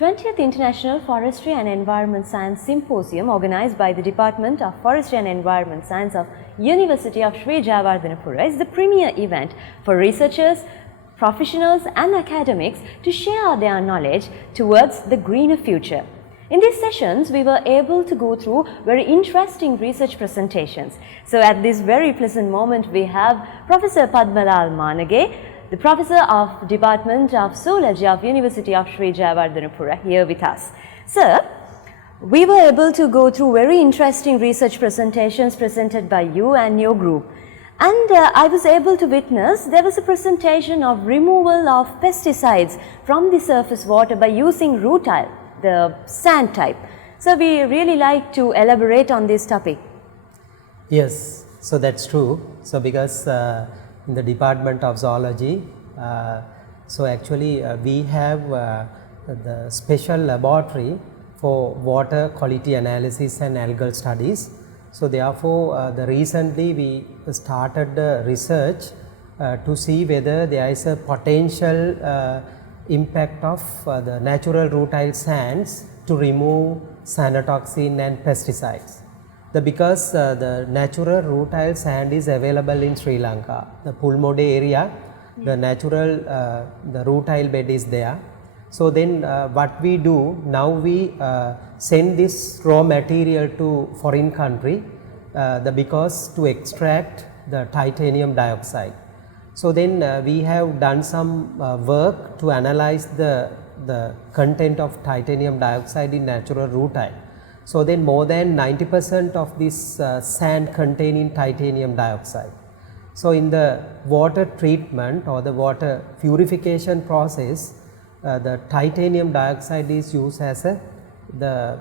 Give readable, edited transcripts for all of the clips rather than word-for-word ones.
20th International Forestry and Environment Science Symposium, organized by the Department of Forestry and Environment Science of University of Sri Jayawardhanapura, is the premier event for researchers, professionals and academics to share their knowledge towards the greener future. In these sessions, we were able to go through very interesting research presentations. So at this very pleasant moment, we have Professor Padmalal Manage, the Professor of Department of Zoology of University of Sri Jayawardhanapura, here with us. Sir, we were able to go through very interesting research presentations presented by you and your group. And I was able to witness there was a presentation of removal of pesticides from the surface water by using rutile, the sand type. So we really like to elaborate on this topic. Yes, so that's true. So because in the Department of Zoology, so actually we have the special laboratory for water quality analysis and algal studies. So therefore, recently we started the research to see whether there is a potential impact of the natural rutile sands to remove cyanotoxin and pesticides. Because the natural rutile sand is available in Sri Lanka, the Pulmode area, the natural the rutile bed is there. So then what we do now, we send this raw material to foreign country because to extract the titanium dioxide. So then we have done some work to analyze the content of titanium dioxide in natural rutile. So then more than 90% of this sand containing titanium dioxide. So in the water treatment or the water purification process, the titanium dioxide is used as the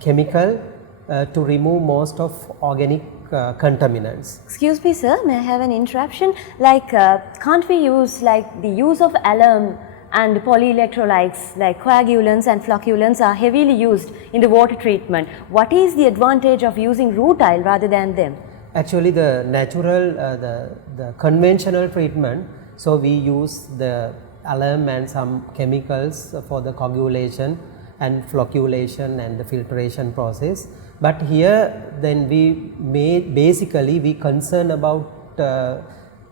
chemical to remove most of organic contaminants. Excuse me, sir, may I have an interruption? Like, can't we use like the use of alum and polyelectrolytes like coagulants and flocculants are heavily used in the water treatment? What is the advantage of using rutile rather than them? Actually, the natural, the conventional treatment, so we use the alum and some chemicals for the coagulation and flocculation and the filtration process. But here then we concern about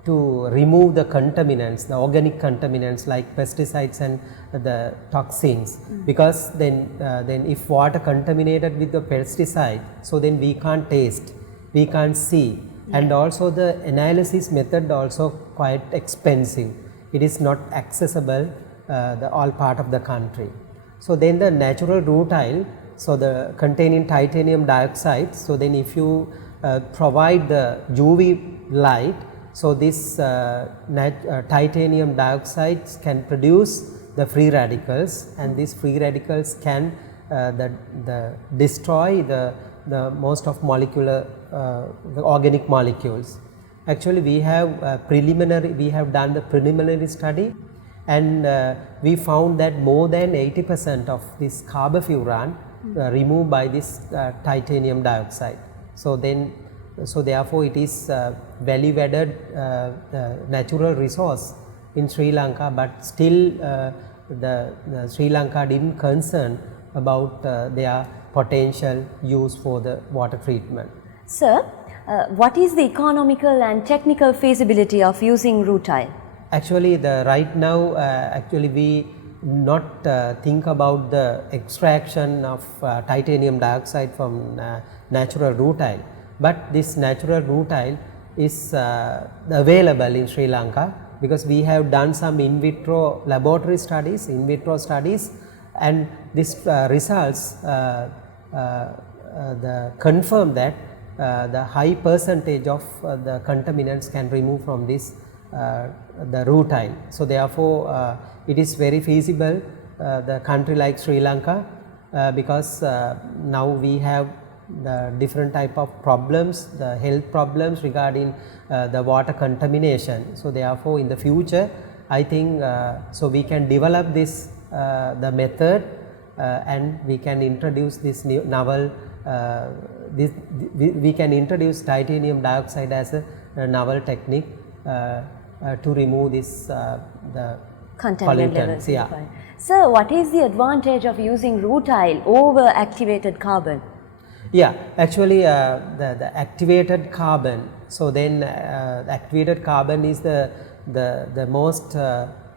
to remove the contaminants, the organic contaminants like pesticides and the toxins, because then if water contaminated with the pesticide, so then we can't taste, we can't see, and also the analysis method also quite expensive. It is not accessible all part of the country. So then the natural rutile, so the containing titanium dioxide, so then if you provide the UV light, so this titanium dioxide can produce the free radicals, and these free radicals can destroy the most of molecular the organic molecules. Actually, we have done the preliminary study, and we found that more than 80% of this carbofuran removed by this titanium dioxide. So therefore it is value added natural resource in Sri Lanka, but still the Sri Lanka didn't concern about their potential use for the water treatment. Sir, what is the economical and technical feasibility of using rutile? Actually, right now actually we not think about the extraction of titanium dioxide from natural rutile, but this natural rutile is available in Sri Lanka because we have done some in vitro laboratory studies, and this results confirm that the high percentage of the contaminants can remove from this the rutile. So therefore it is very feasible the country like Sri Lanka because now we have the different type of problems, the health problems regarding the water contamination. So therefore in the future I think so we can develop this the method and we can introduce this new novel we can introduce titanium dioxide as a novel technique to remove this the contaminant levels. Yeah. So, what is the advantage of using rutile over activated carbon? Yeah, actually the activated carbon, so then activated carbon is the most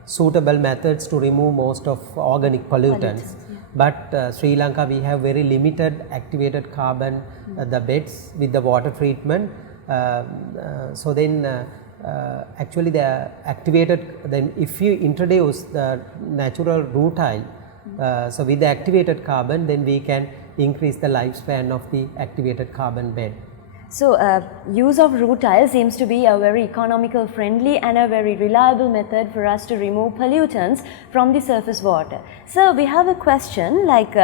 suitable methods to remove most of organic pollutants. But Sri Lanka, we have very limited activated carbon the beds with the water treatment. So then actually the activated, then if you introduce the natural rutile, so with the activated carbon, then we can increase the lifespan of the activated carbon bed. So, use of rutile seems to be a very economical friendly and a very reliable method for us to remove pollutants from the surface water. So, we have a question like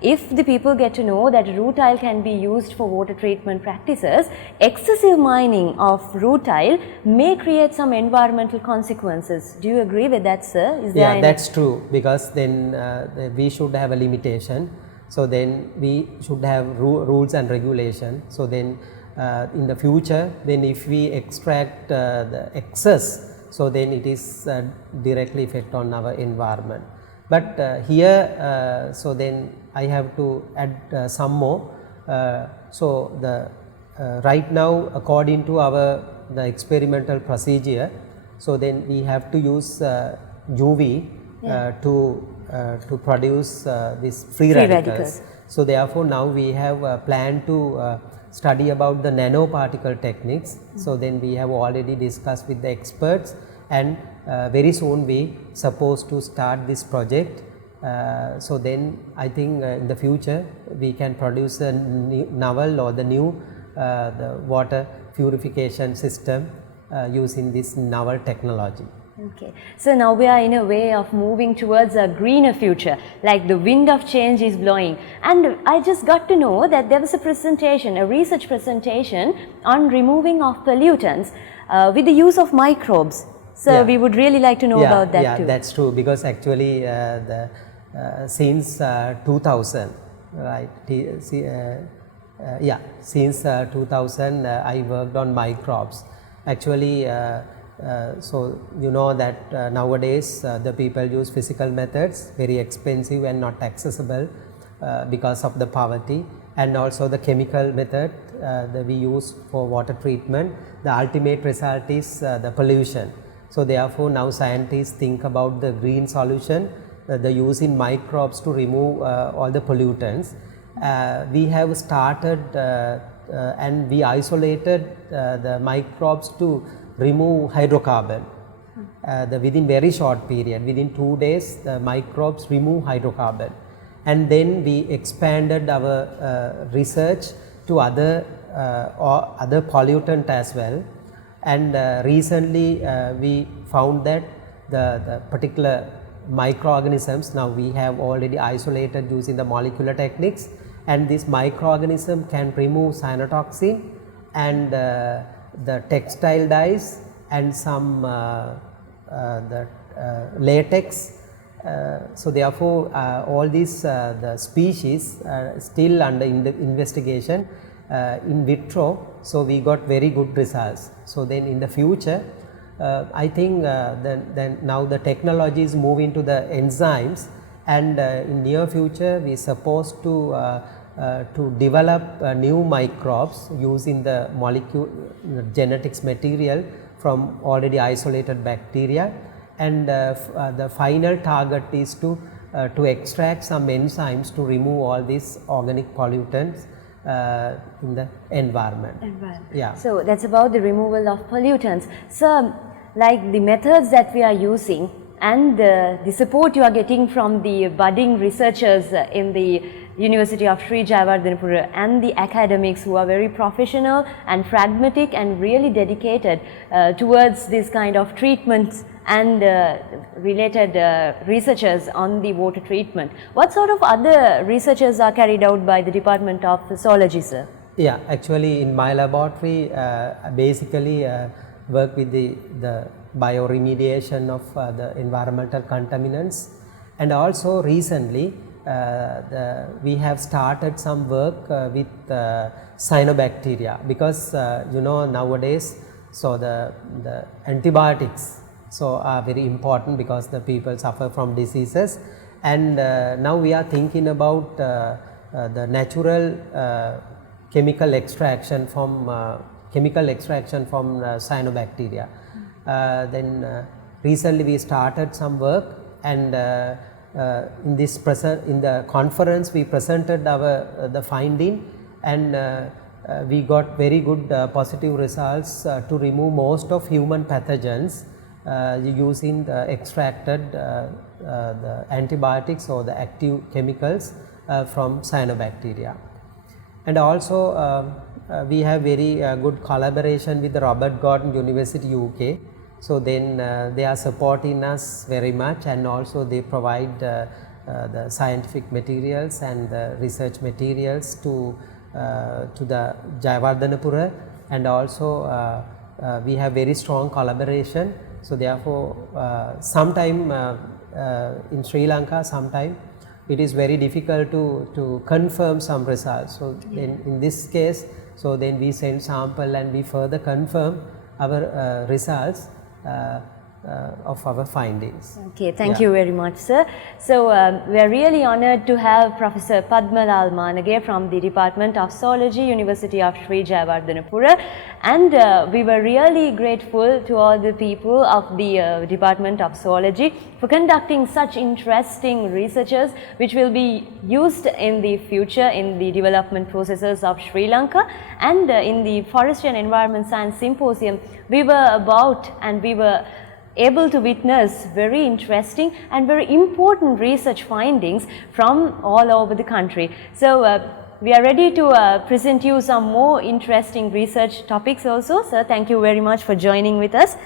if the people get to know that rutile can be used for water treatment practices, excessive mining of rutile may create some environmental consequences. Do you agree with that, sir? Is there that's true, because then we should have a limitation. So, then we should have rules and regulation. So, then in the future, then if we extract the excess, so then it is directly effect on our environment. But here, so then I have to add some more. So the right now, according to the experimental procedure, so then we have to use UV to produce these free radicals. So therefore, now we have a plan to study about the nanoparticle techniques. So then we have already discussed with the experts, and very soon we supposed to start this project. So then I think in the future we can produce a novel or the new the water purification system using this novel technology. Okay. So now we are in a way of moving towards a greener future, like the wind of change is blowing. And I just got to know that there was a presentation, a research presentation on removing of pollutants with the use of microbes. So we would really like to know about that too. Yeah, that's true, because actually since 2000, right, since 2000 I worked on microbes. Actually, so you know that nowadays the people use physical methods, very expensive and not accessible because of the poverty, and also the chemical method that we use for water treatment. The ultimate result is the pollution. So therefore, now scientists think about the green solution, the use in microbes to remove all the pollutants. We have started and we isolated the microbes to remove hydrocarbon. Within very short period, within 2 days, the microbes remove hydrocarbon, and then we expanded our research to other pollutant as well. And recently we found that the particular microorganisms, now we have already isolated using the molecular techniques, and this microorganism can remove cyanotoxin and the textile dyes and some latex. So therefore, all these the species are still under investigation in vitro. So we got very good results. So then in the future, I think then now the technology is moving to the enzymes, and in near future we supposed to develop new microbes using the molecule genetics material from already isolated bacteria, and the final target is to extract some enzymes to remove all these organic pollutants in the environment. Yeah. So that's about the removal of pollutants. So like the methods that we are using and the support you are getting from the budding researchers in the University of Sri Jayawardhanapura and the academics who are very professional and pragmatic and really dedicated towards this kind of treatments and related researchers on the water treatment. What sort of other researches are carried out by the Department of Zoology, sir? Yeah, actually in my laboratory basically work with the bioremediation of the environmental contaminants, and also recently we have started some work with cyanobacteria, because you know nowadays, so the antibiotics so are very important because the people suffer from diseases, and now we are thinking about the natural chemical extraction from cyanobacteria. Then recently we started some work, and in the conference we presented our the finding, and we got very good positive results to remove most of human pathogens using the extracted the antibiotics or the active chemicals from cyanobacteria. And also we have very good collaboration with the Robert Gordon University UK. So then they are supporting us very much, and also they provide the scientific materials and the research materials to the Jayawardhanapura, and also we have very strong collaboration. So therefore sometime in Sri Lanka, sometime it is very difficult to confirm some results. So then in this case, so then we send sample and we further confirm our results of our findings. Okay, thank you very much, sir. So we are really honored to have Professor Padmalal Manage from the Department of Zoology, University of Sri Jayawardhanapura, and we were really grateful to all the people of the Department of Zoology for conducting such interesting researches which will be used in the future in the development processes of Sri Lanka. And in the Forestry and Environment Science Symposium, we were able to witness very interesting and very important research findings from all over the country. So we are ready to present you some more interesting research topics also. Sir, thank you very much for joining with us.